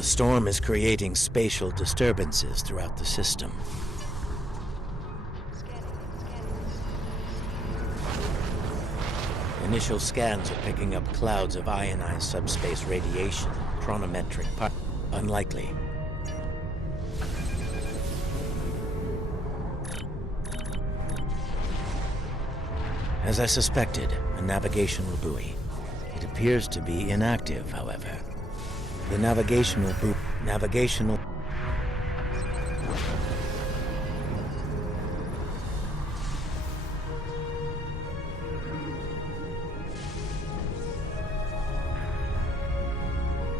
The storm is creating spatial disturbances throughout the system. Initial scans are picking up clouds of ionized subspace radiation, chronometric unlikely. As I suspected, a navigational buoy. It appears to be inactive, however. The navigational.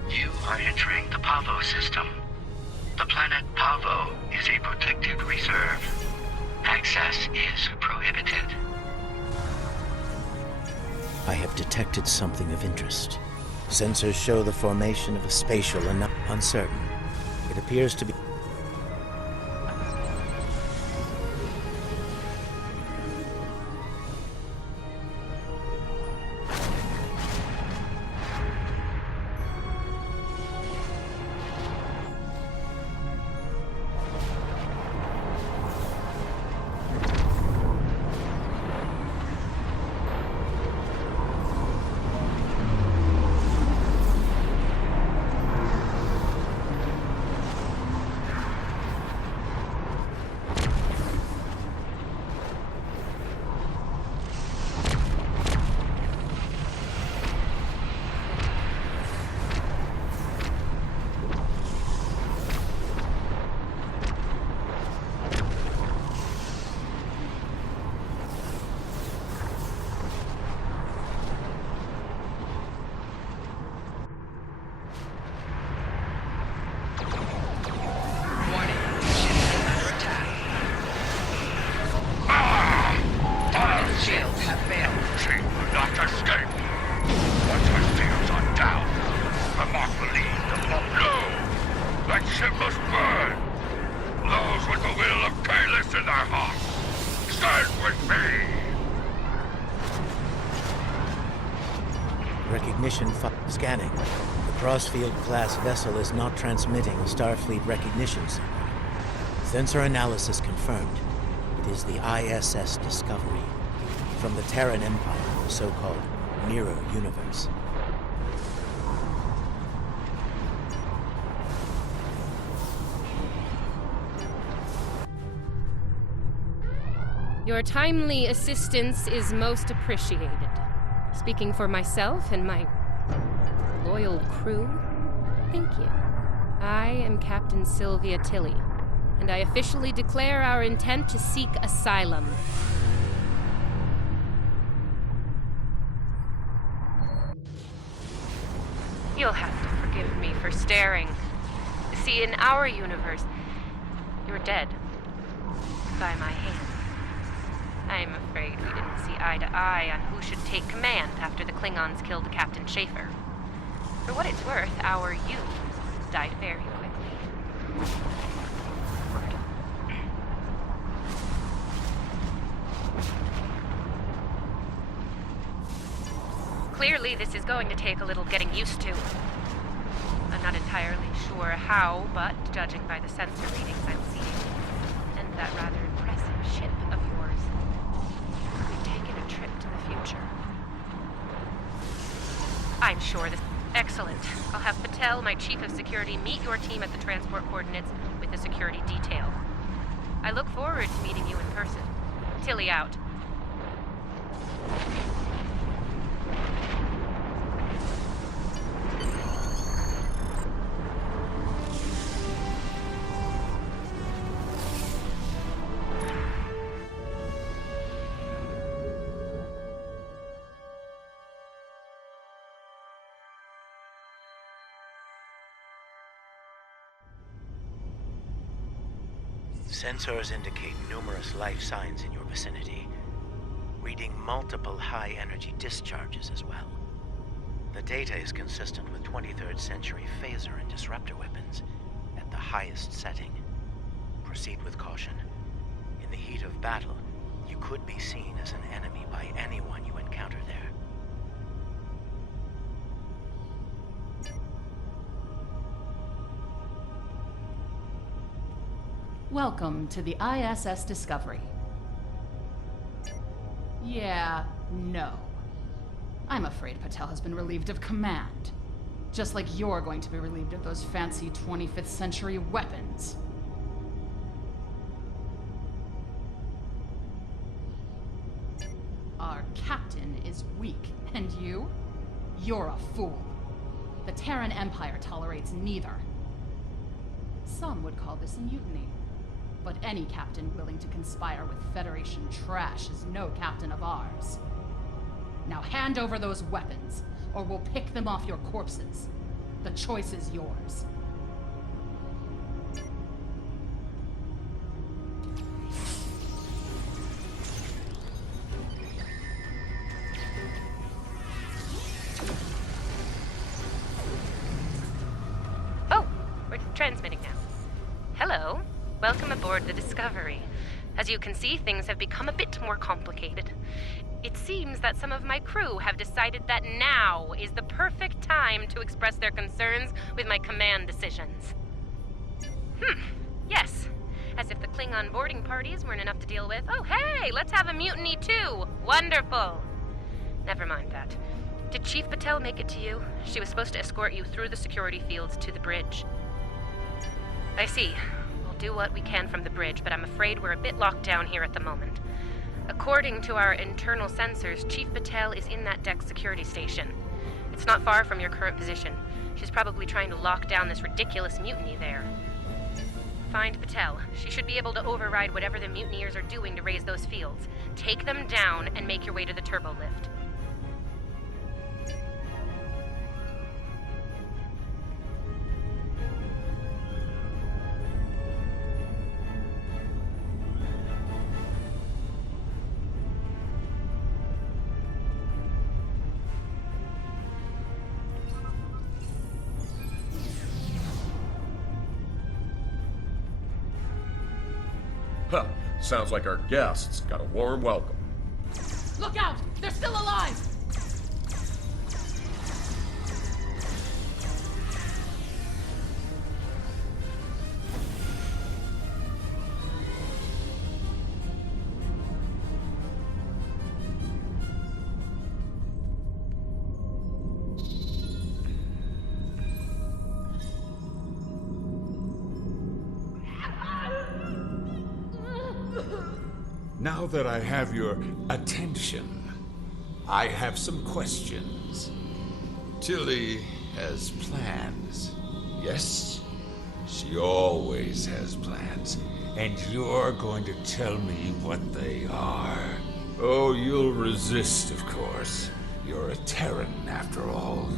You are entering the Pavo system. The planet Pavo is a protected reserve. Access is prohibited. I have detected something of interest. Sensors show the formation of a spatial and uncertain. It appears to be... Recognition scanning. The Crossfield-class vessel is not transmitting a Starfleet recognition signal. Sensor analysis confirmed. It is the ISS Discovery from the Terran Empire, the so-called Mirror Universe. Your timely assistance is most appreciated. Speaking for myself and my loyal crew, thank you. I am Captain Sylvia Tilly, and I officially declare our intent to seek asylum. You'll have to forgive me for staring. See, in our universe, you're dead. By my hand. I'm afraid we didn't see eye to eye on who should take command after the Klingons killed Captain Schaefer. For what it's worth, our youth died very quickly. Clearly, this is going to take a little getting used to. I'm not entirely sure how, but judging by the sensor readings I'm seeing, and that rather impressive ship of yours, we've taken a trip to the future. I'm sure this... Excellent. I'll have Patel, my chief of security, meet your team at the transport coordinates with the security detail. I look forward to meeting you in person. Tilly out. Sensors indicate numerous life signs in your vicinity, reading multiple high-energy discharges as well. The data is consistent with 23rd century phaser and disruptor weapons at the highest setting. Proceed with caution. In the heat of battle, you could be seen as an enemy by anyone you encounter there. Welcome to the ISS Discovery. Yeah, no. I'm afraid Patel has been relieved of command. Just like you're going to be relieved of those fancy 25th century weapons. Our captain is weak, and you? You're a fool. The Terran Empire tolerates neither. Some would call this a mutiny. But any captain willing to conspire with Federation trash is no captain of ours. Now hand over those weapons, or we'll pick them off your corpses. The choice is yours. Oh, we're transmitting now. Hello. Welcome aboard the Discovery. As you can see, things have become a bit more complicated. It seems that some of my crew have decided that now is the perfect time to express their concerns with my command decisions. Yes. As if the Klingon boarding parties weren't enough to deal with. Oh, hey, let's have a mutiny too. Wonderful. Never mind that. Did Chief Patel make it to you? She was supposed to escort you through the security fields to the bridge. I see. We'll do what we can from the bridge, but I'm afraid we're a bit locked down here at the moment. According to our internal sensors, Chief Patel is in that deck security station. It's not far from your current position. She's probably trying to lock down this ridiculous mutiny there. Find Patel. She should be able to override whatever the mutineers are doing to raise those fields. Take them down and make your way to the turbo lift. Huh. Sounds like our guests got a warm welcome. Look out! They're still alive! Now that I have your attention, I have some questions. Tilly has plans. Yes, she always has plans. And you're going to tell me what they are. Oh, you'll resist, of course. You're a Terran, after all.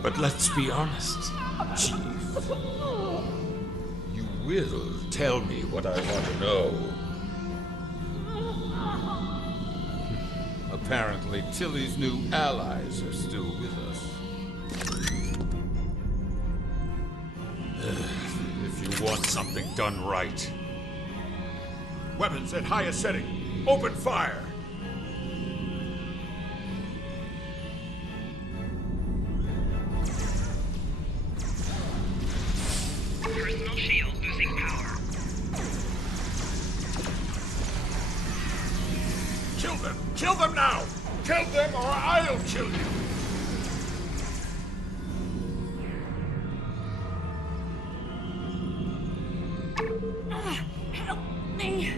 But let's be honest, Chief. You will tell me what I want to know. Apparently, Tilly's new allies are still with us. If you want something done right. Weapons at highest setting. Open fire! Personal shield losing power. Kill them! Kill them now! Kill them or I'll kill you! Help me!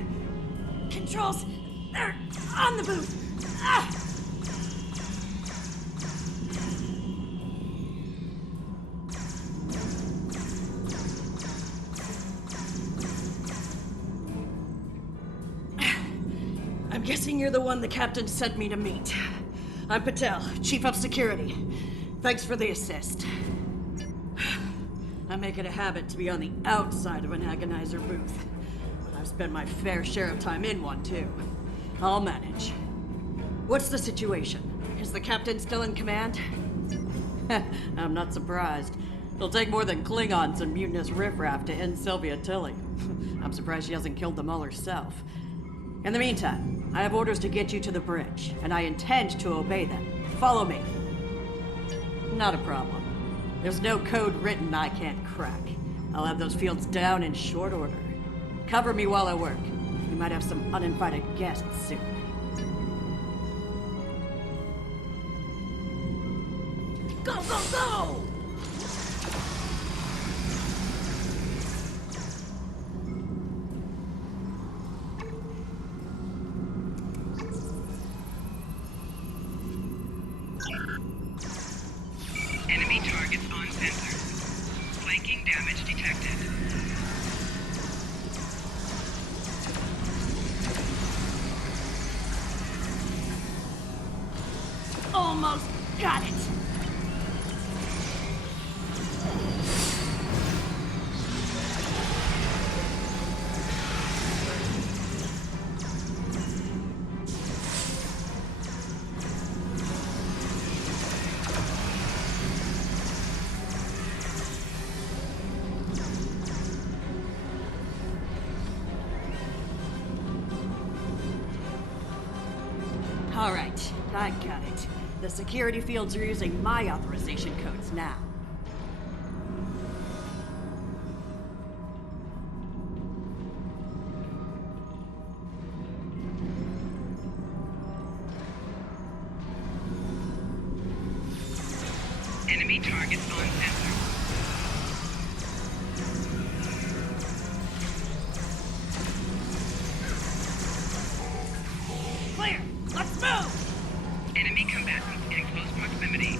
Controls, they're on the booth! I'm guessing you're the one the captain sent me to meet. I'm Patel, Chief of Security. Thanks for the assist. I make it a habit to be on the outside of an agonizer booth. I've spent my fair share of time in one, too. I'll manage. What's the situation? Is the captain still in command? I'm not surprised. It'll take more than Klingons and mutinous riffraff to end Sylvia Tilly. I'm surprised she hasn't killed them all herself. In the meantime, I have orders to get you to the bridge, and I intend to obey them. Follow me. Not a problem. There's no code written I can't crack. I'll have those fields down in short order. Cover me while I work. We might have some uninvited guests soon. Go, go, go! Enemy targets on sensors. Flanking damage detected. Almost got it! All right, I got it. The security fields are using my authorization codes now. Enemy targets on sensor. Clear! Let's move! Enemy combatants in close proximity.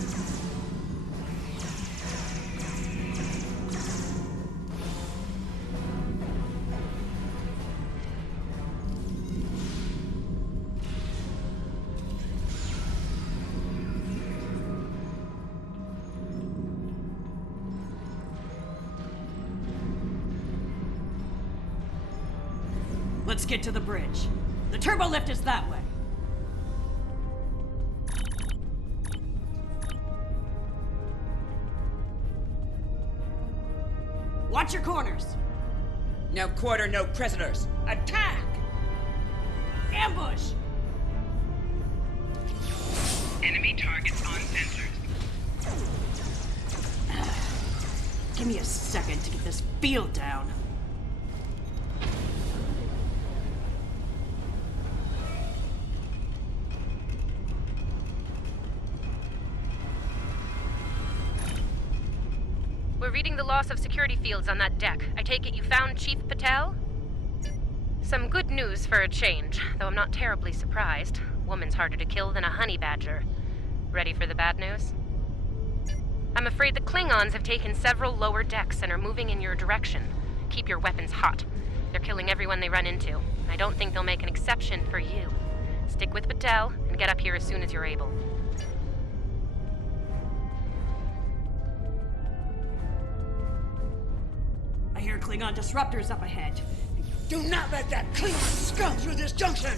Let's get to the bridge. The turbo lift is that way. Watch your corners. No quarter, no prisoners. Attack! Ambush! Enemy targets on sensors. Give me a second to get this field down. We're reading the loss of security fields on that deck. I take it you found Chief Patel? Some good news for a change, though I'm not terribly surprised. Woman's harder to kill than a honey badger. Ready for the bad news? I'm afraid the Klingons have taken several lower decks and are moving in your direction. Keep your weapons hot. They're killing everyone they run into, and I don't think they'll make an exception for you. Stick with Patel and get up here as soon as you're able. I hear Klingon disruptors up ahead. Do not let that Klingon scum through this junction!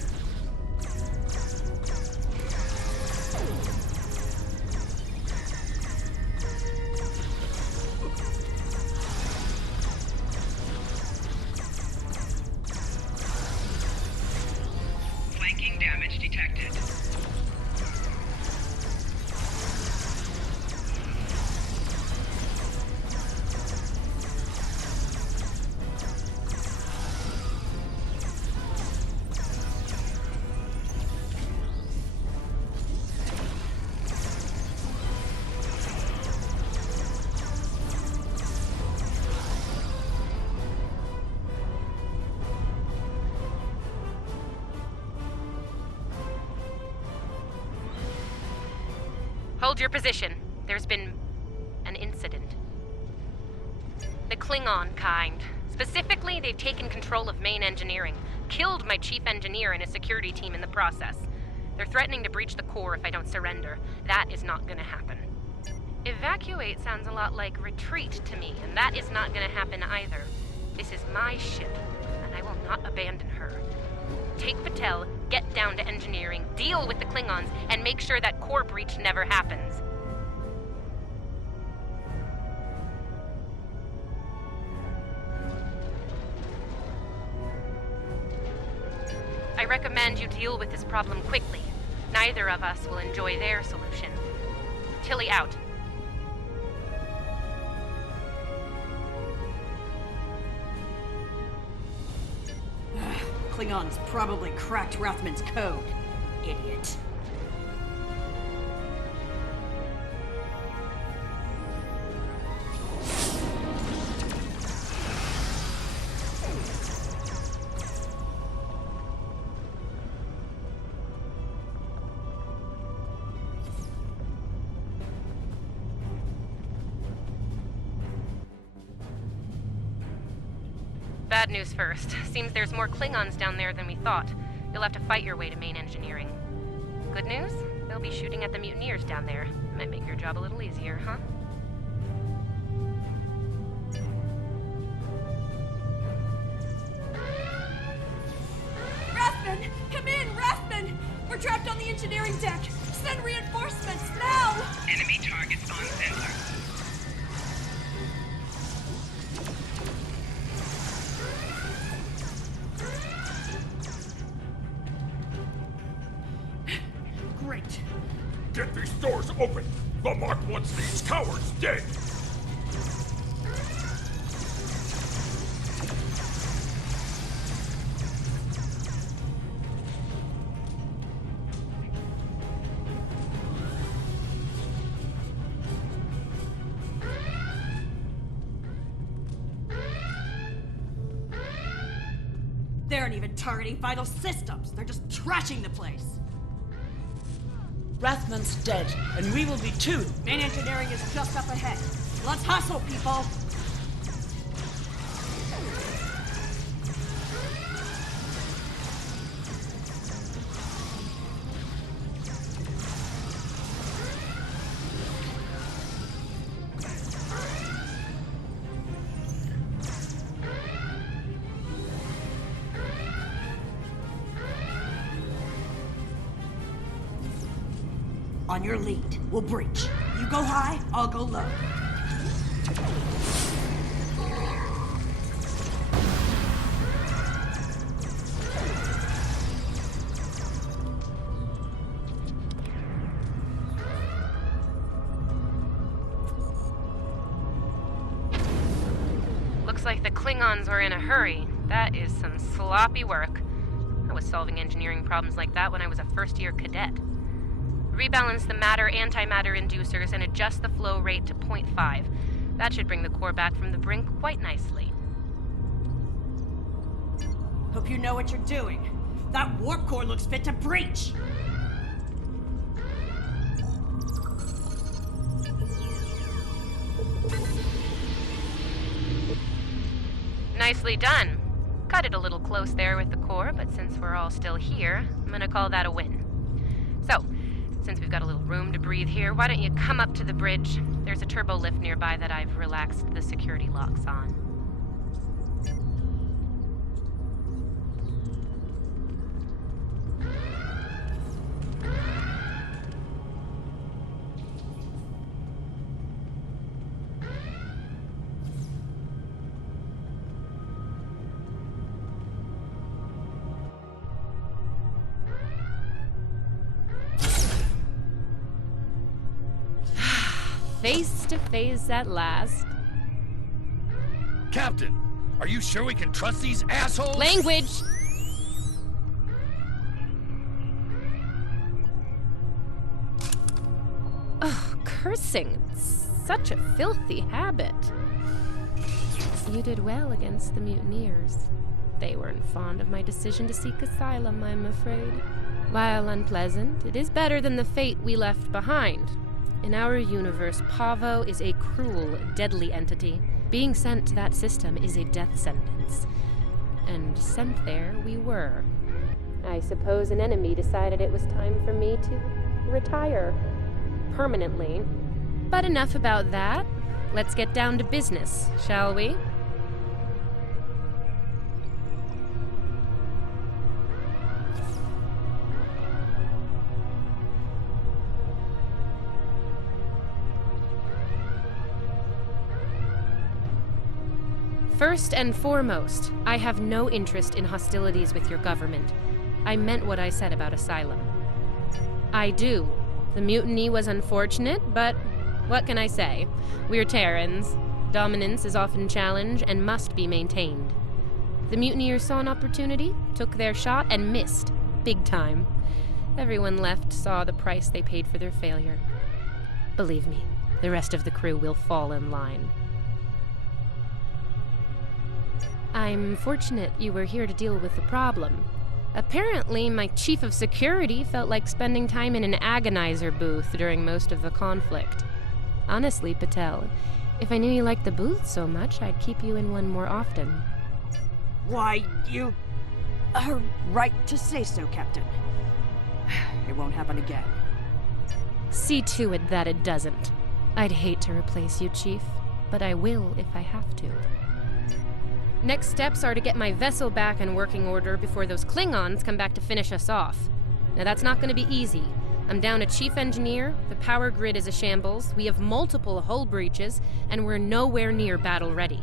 Flanking damage detected. Hold your position. There's been an incident. The Klingon kind. Specifically, they've taken control of main engineering, killed my chief engineer and his security team in the process. They're threatening to breach the core if I don't surrender. That is not gonna happen. Evacuate sounds a lot like retreat to me, and that is not gonna happen either. This is my ship, and I will not abandon her. Take Patel, get down to engineering, deal with the Klingons, and make sure that core breach never happens. I recommend you deal with this problem quickly. Neither of us will enjoy their solution. Killy out. Klingons probably cracked Rathman's code. Idiot. Bad news first. Seems there's more Klingons down there than we thought. You'll have to fight your way to main engineering. Good news? They'll be shooting at the mutineers down there. Might make your job a little easier, huh? Rathman! Come in, Rathman! We're trapped on the engineering deck! Send reinforcements, now! Enemy targets on center. Great. Get these doors open! The Mark wants these cowards dead! They aren't even targeting vital systems. They're just trashing the place. Rathman's dead, and we will be too. Main engineering is just up ahead. Let's hustle, people! On your lead, we'll breach. You go high, I'll go low. Looks like the Klingons were in a hurry. That is some sloppy work. I was solving engineering problems like that when I was a first-year cadet. Rebalance the matter-antimatter inducers and adjust the flow rate to 0.5. That should bring the core back from the brink quite nicely. Hope you know what you're doing. That warp core looks fit to breach! Nicely done. Cut it a little close there with the core, but since we're all still here, I'm gonna call that a win. So, since we've got a little room to breathe here, why don't you come up to the bridge? There's a turbo lift nearby that I've relaxed the security locks on. Face to face at last. Captain, are you sure we can trust these assholes? Language! Ugh, cursing. It's such a filthy habit. You did well against the mutineers. They weren't fond of my decision to seek asylum, I'm afraid. While unpleasant, it is better than the fate we left behind. In our universe, Pavo is a cruel, deadly entity. Being sent to that system is a death sentence. And sent there we were. I suppose an enemy decided it was time for me to retire. Permanently. But enough about that. Let's get down to business, shall we? First and foremost, I have no interest in hostilities with your government. I meant what I said about asylum. I do. The mutiny was unfortunate, but what can I say? We're Terrans. Dominance is often challenged and must be maintained. The mutineers saw an opportunity, took their shot, and missed. Big time. Everyone left saw the price they paid for their failure. Believe me, the rest of the crew will fall in line. I'm fortunate you were here to deal with the problem. Apparently, my chief of security felt like spending time in an agonizer booth during most of the conflict. Honestly, Patel, if I knew you liked the booth so much, I'd keep you in one more often. Why, you are right to say so, Captain. It won't happen again. See to it that it doesn't. I'd hate to replace you, Chief, but I will if I have to. Next steps are to get my vessel back in working order before those Klingons come back to finish us off. Now that's not going to be easy. I'm down a chief engineer, the power grid is a shambles, we have multiple hull breaches, and we're nowhere near battle ready.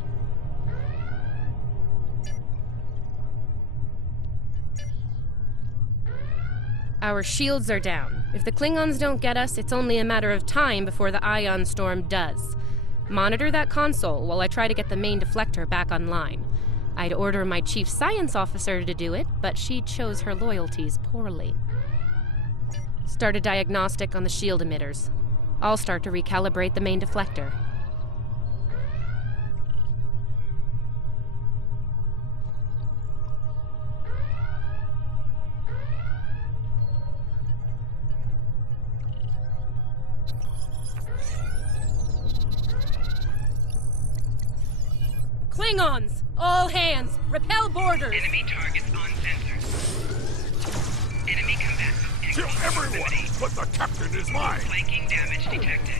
Our shields are down. If the Klingons don't get us, it's only a matter of time before the ion storm does. Monitor that console while I try to get the main deflector back online. I'd order my chief science officer to do it, but she chose her loyalties poorly. Start a diagnostic on the shield emitters. I'll start to recalibrate the main deflector. Klingons! All hands! Repel borders! Enemy targets on sensors. Enemy combatants in Kill close everyone, proximity. but the captain is mine! Flanking damage detected.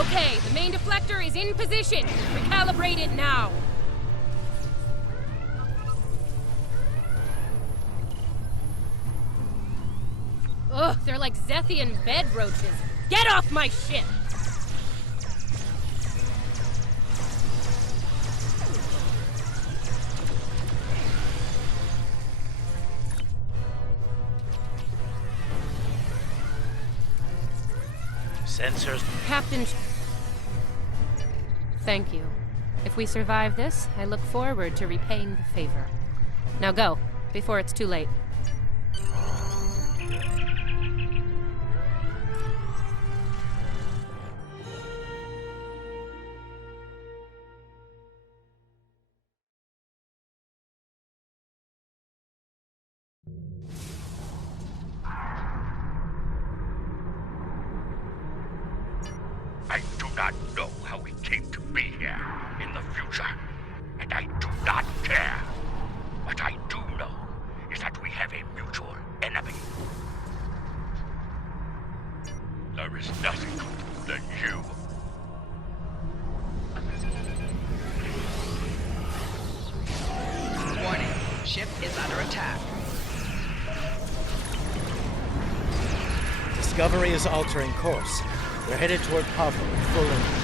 Okay, the main deflector is in position. Recalibrate it now. Ugh, they're like Zethian bed roaches. Get off my ship! Sensors. Captain... Thank you. If we survive this, I look forward to repaying the favor. Now go, before it's too late. I do not know how we came to be here in the future, and I do not care. What I do know is that we have a mutual enemy. There is nothing than you. Warning. Ship is under attack. Discovery is altering course. They're headed toward Pavo at full engines.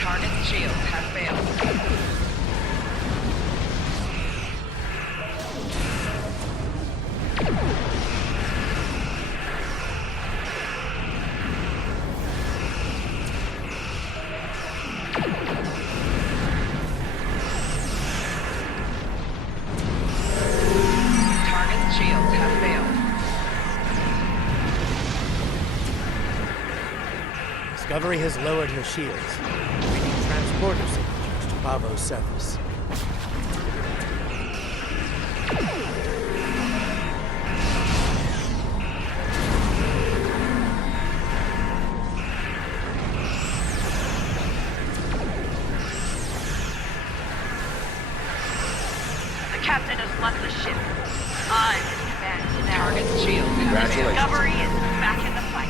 Target shields have failed. Target shields have failed. Discovery has lowered her shields, reading transporter signatures to Pavo's surface. The captain has left the ship. I'm in command now. Target shields have Congratulations. failed. Discovery is back in the fight.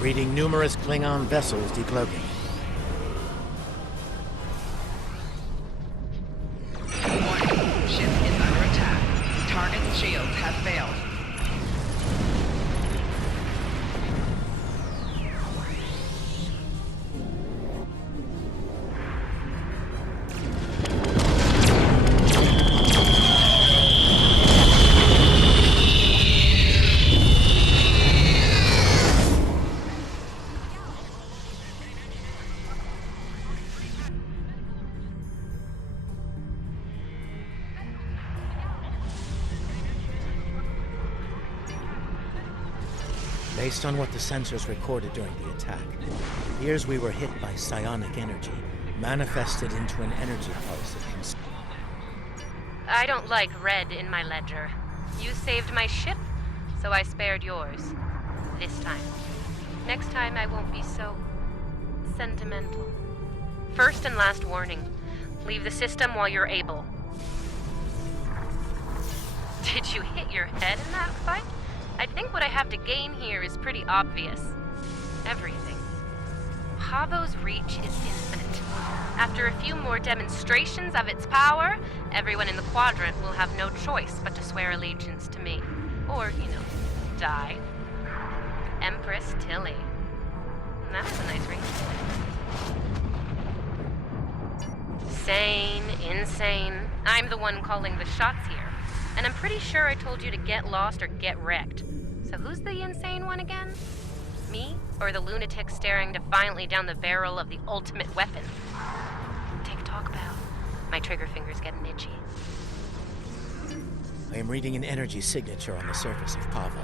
Reading numerous Klingon vessels decloaking. Warning. Ship is under attack. Target shields have failed. Based on what the sensors recorded during the attack, it appears we were hit by psionic energy, manifested into an energy pulse that can... I don't like red in my ledger. You saved my ship, so I spared yours. This time. Next time I won't be so... sentimental. First and last warning. Leave the system while you're able. Did you hit your head in that fight? I think what I have to gain here is pretty obvious. Everything. Pavo's reach is infinite. After a few more demonstrations of its power, everyone in the quadrant will have no choice but to swear allegiance to me. Or, die. Empress Tilly. That's a nice ring. Sane, insane. I'm the one calling the shots here. And I'm pretty sure I told you to get lost or get wrecked. So who's the insane one again? Me? Or the lunatic staring defiantly down the barrel of the ultimate weapon? Tick-tock, pal. My trigger finger's getting itchy. I am reading an energy signature on the surface of Pavo.